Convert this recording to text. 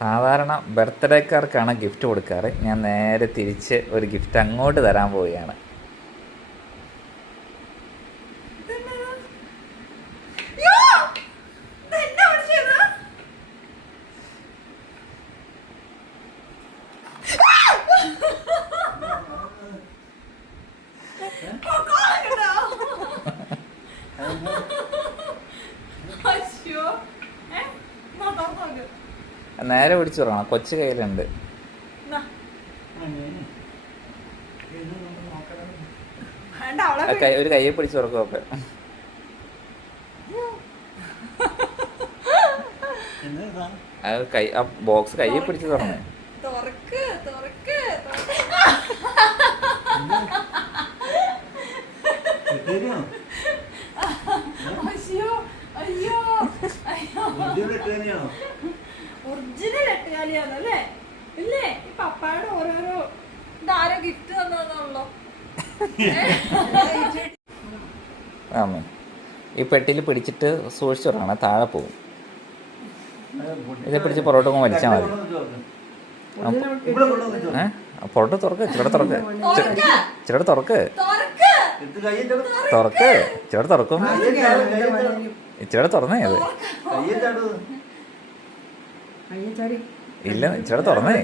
സാധാരണ ബർത്ത്ഡേക്കാർക്കാണ് ഗിഫ്റ്റ് കൊടുക്കാറ്. ഞാൻ നേരെ തിരിച്ച് ഒരു ഗിഫ്റ്റ് അങ്ങോട്ട് തരാൻ പോവുകയാണ്. നേരെ പിടിച്ചു തുടങ്ങണം, കൊച്ചു കയ്യിലുണ്ട്. ഒരു കയ്യെ പിടിച്ചു തുറക്കും. ഒക്കെ ആ ബോക്സ് കയ്യെ പിടിച്ച് തുറന്നു. ഒറിജിനൽ എട്ടുകാലിയാണല്ലേ? ഇല്ലേ? ഈ പപ്പായുടെ ഓരോരോ ഇതാരോ ഗിഫ്റ്റ് തന്നതാണല്ലോ. ഈ പെട്ടിയിൽ പിടിച്ചിട്ട് സൂക്ഷിച്ചു തുടങ്ങണം, താഴെ പോകും. ഇതെ പിടിച്ച് പുറകോട്ട് പോകുമ്പോൾ വലിച്ചാൽ മതി. പുറത്ത് തുറക്ക്, ചിലടെ തുറക്ക്, ചിലടെ തുറക്ക്, തുറക്ക്, ചിലടെ തുറക്കും, ചിലടെ തുറന്നേ. അത് ഇല്ല, ചിലടെ തുറന്നേ.